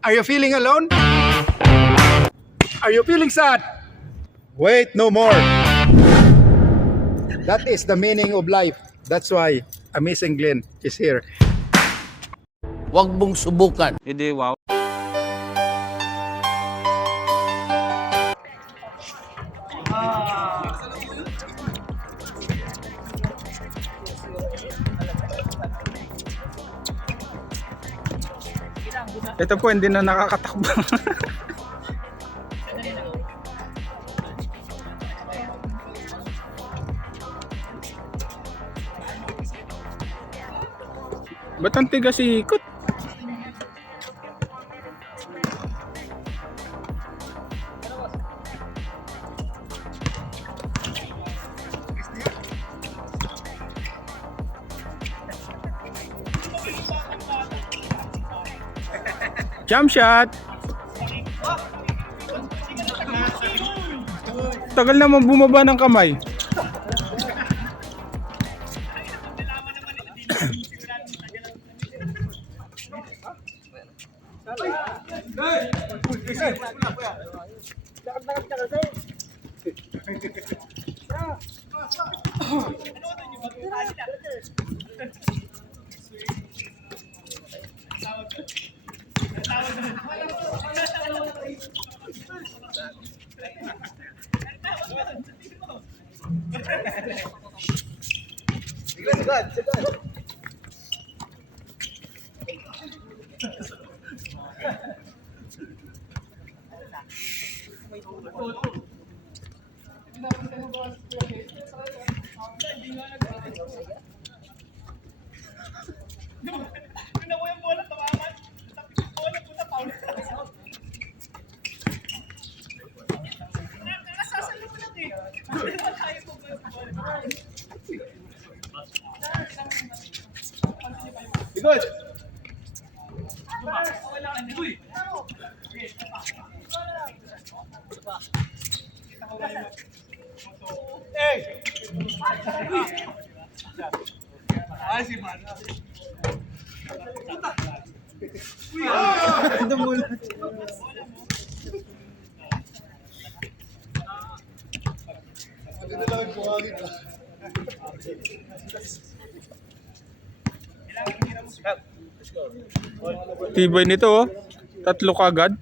Are you feeling alone? Are you feeling sad? Wait no more. That is the meaning of life. That's why Amazing Glenn is here. Huwag mong subukan. Hindi, wow. Ito po, hindi na nakakatakbo. Ba't ang tigas ikot? Jump shot. Tagal naman bumaba ng kamay. Good. Tibay nito oh. Tatlo kagad.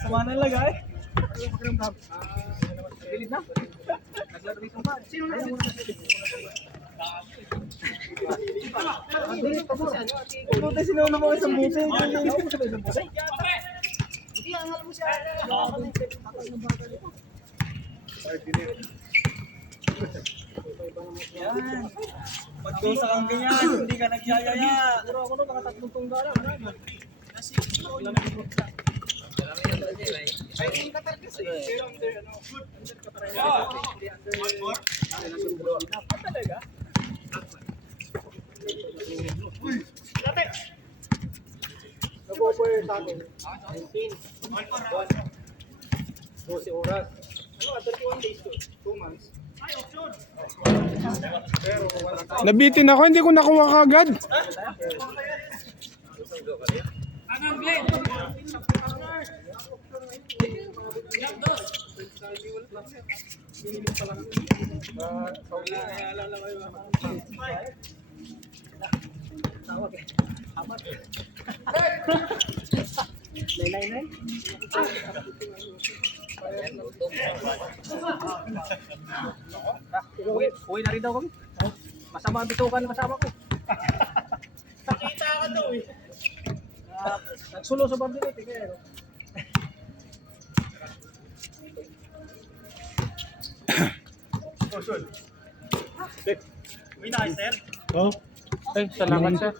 Sama na lagay. Bilid na. Naglaro dito pa. Sino na? Puta sino na mga isang buto. Hindi ang alam mo siya. Yan. Pagdosa kang ganyan, hindi ka nagyayaya. Pero ako no, mga tatlong tungga lang. Nag-offer sa akin. 19. 12 oras. Ano, 31 days to. 2 months. Nabitin ako, hindi ko nakuha kagad. Uwi na rin daw kami. Masama ang bitukan kasama ko. Nakita ka daw eh. Nagsulo sa bandit eh. Kaya, Uy na, sir. Oh. Ay, salamat sir.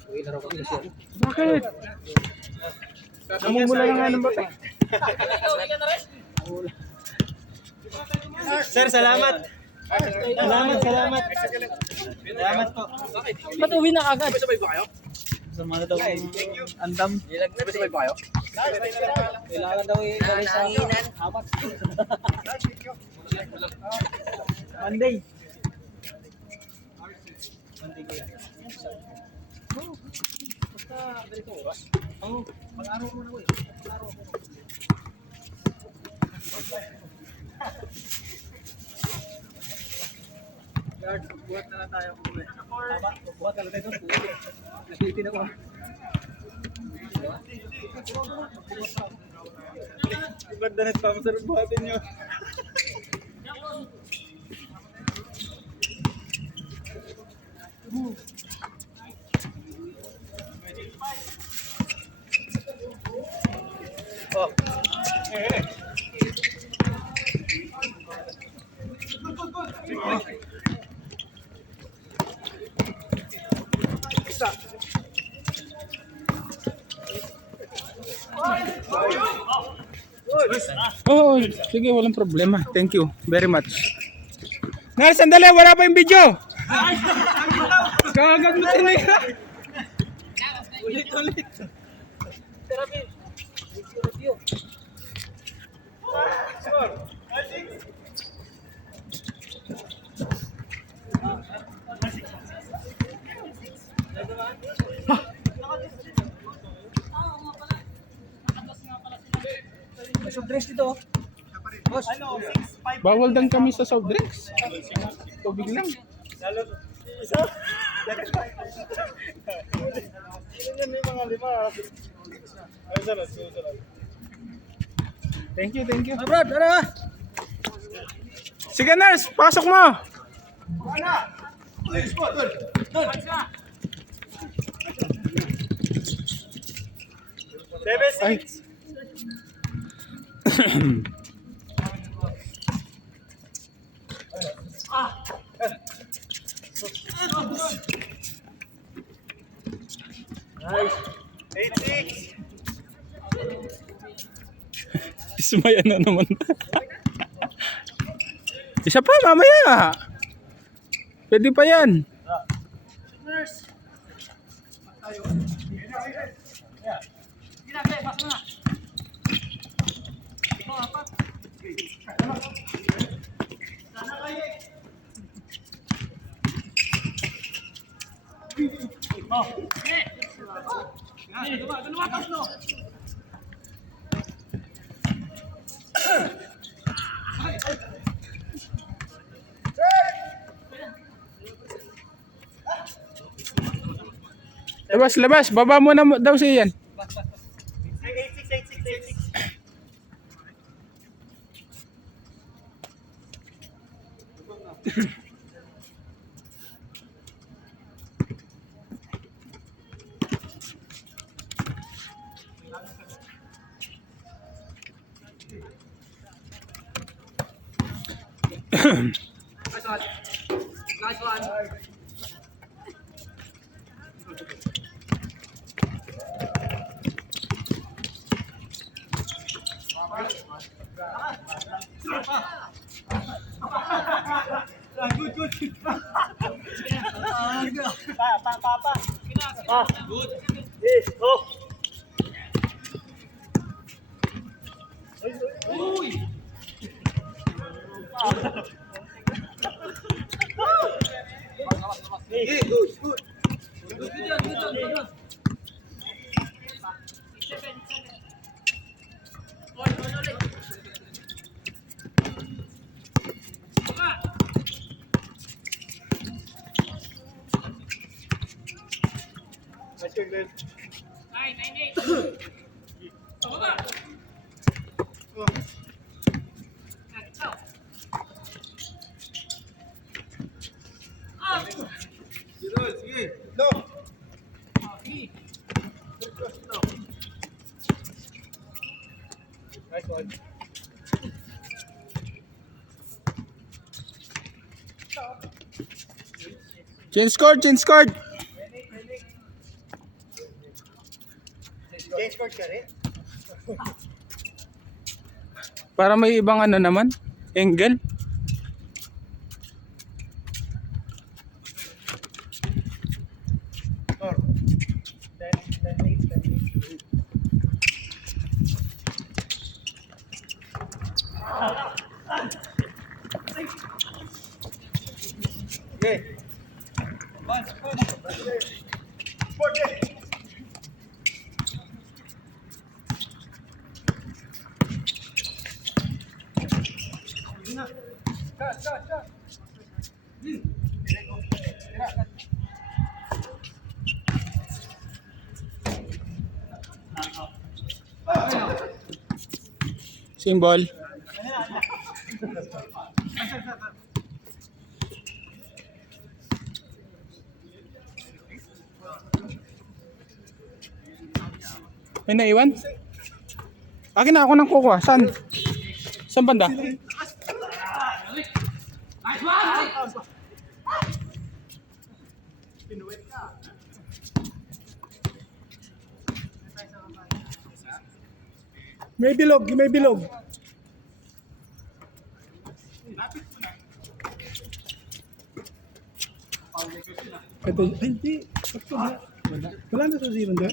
Bakit? Namumula lang nga ng bata. Sir, salamat. Salamat. Salamat po. Ba't uwi na agad? Sa mga daw andam. Sabay ba kayo? Kailangan daw sa apat. Monday. Basta ganito oras. Oo, mag-araw mo na ko eh. Mag-araw ako. Guard, buhat na lang tayo. Tama, buhat ka lang tayo. Napitin ako. Ganda na ito, masarap buhatin nyo. Oh. Oh, sige, walang problema. Thank you very much. Nars, sandali, wala pa yung video. Kagad mo tinira. Ulit. May soft drinks dito. Boss. Bawal dan kami sa soft drinks. Tubig lang. Thank you. Brad, tara. Sige, Nars, pasok mo. Ay. Ismaya na naman. Isa pa, mamaya. Pwede pa yan. Labas. Baba mo na daw siya yan. Chin scored, chin scored. Para may ibang ano naman, angle. Symbol. May naiwan? Akin na, ako nang kukuha. Saan? Saan banda? May bilog, may bilog. Ito, ay, hindi. Sakto na. Wala na sa zero doon.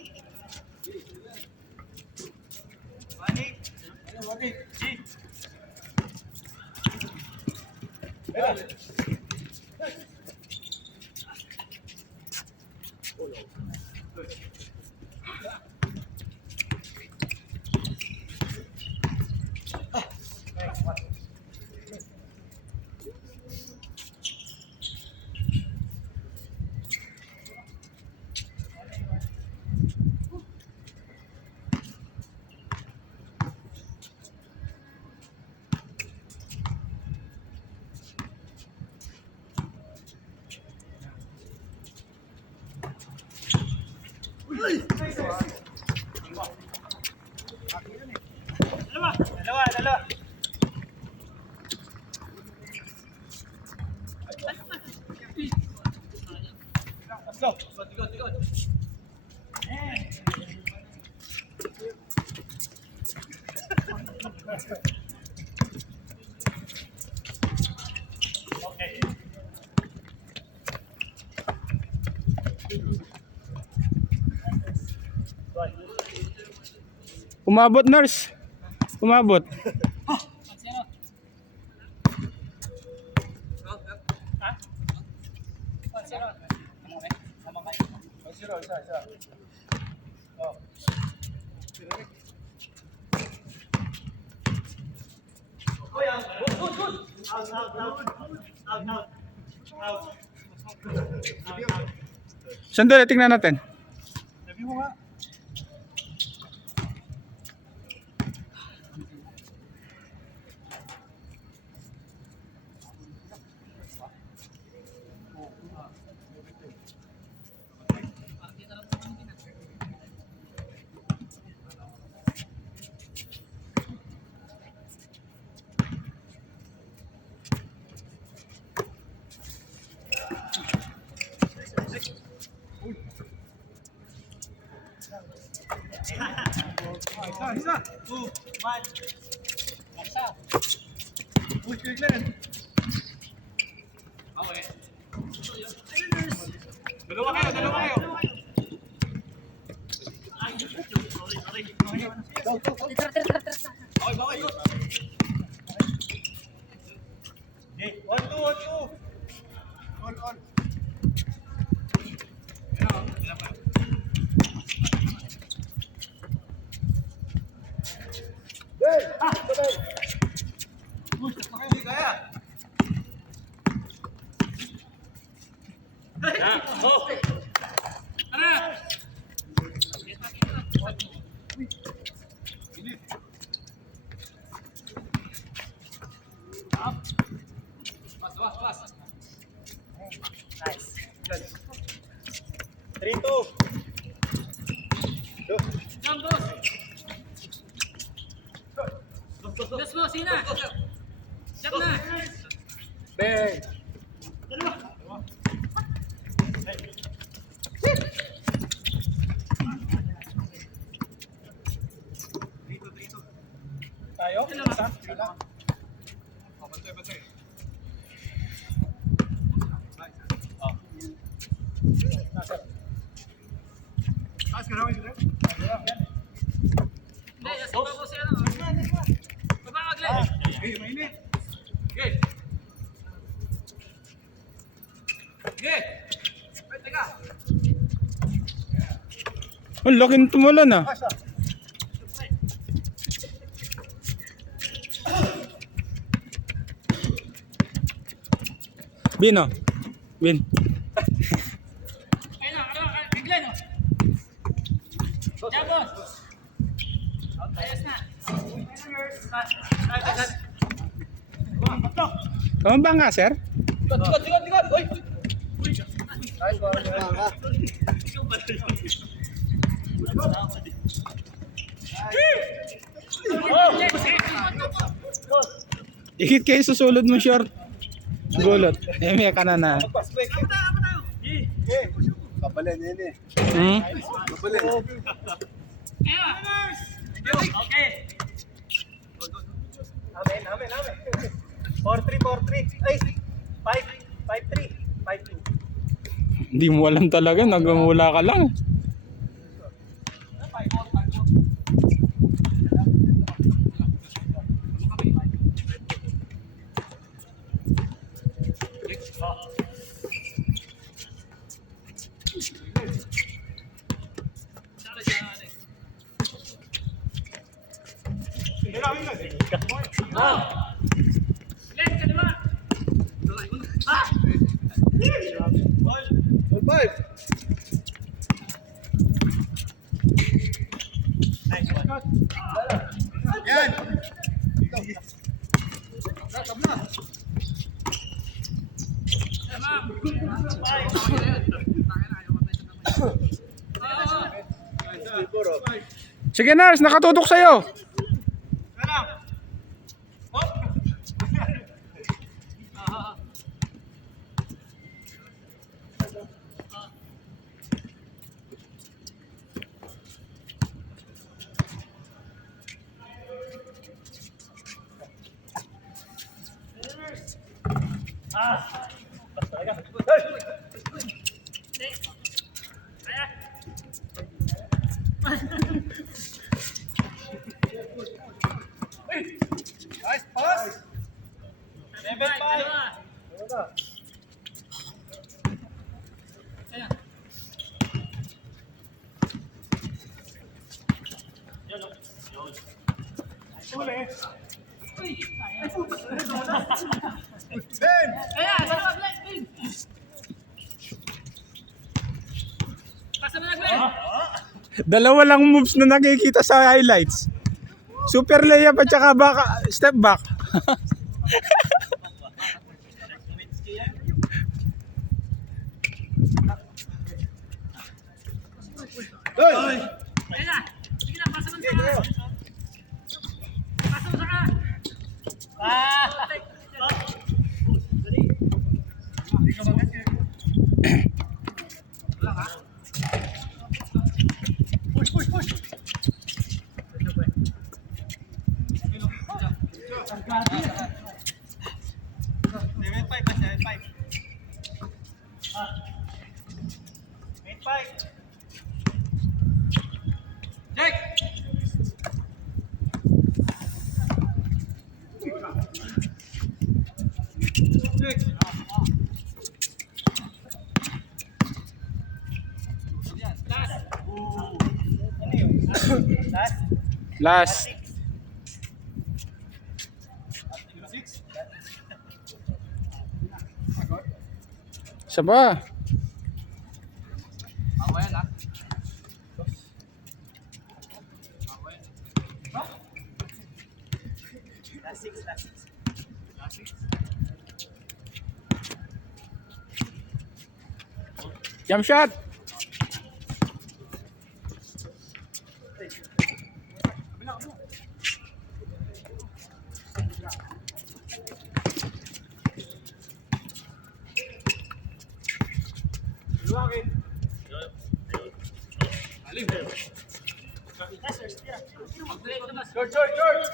Dalawa. Umabot, nurse. Umabot. Sandali, tingnan natin. Isa. 2, 1. Dalawa kayo. Okay, 1, 2. On. Nice. Good. 3, 2. Go. Jump, boss. sige na. Shot na. Bang! Tayo? Isa? Hindi, yasa pa ko siya lang. Baba ka, Glenn. Ang laki ng tumulan ah. Bin oh. Bin. Ayun na, kay Glenn, oh. Diyan, boss. Ayos na. Tumamba nga, sir. Likod! Uy! Ikit kayo susulod mo short. Gulot. May ka na. Kapalan yan eh. Hmm? Kapalan. Okay. Amen. 4-3. Ay, 5-3. 5-2. Hindi mo alam talaga. Nagmumula ka lang. Glenn, kaliwa. Sige nurse, nakatutok sa'yo. Nice pass! 7-5. Ayan, dalawa, Glenn. Pasa na, Glenn. Dalawa lang moves na nakikita sa highlights. Super layup at saka step back. Ayan na. Sige na, pasa mo sa Pasa mo sa Last. Isa ba? Jump shot. George!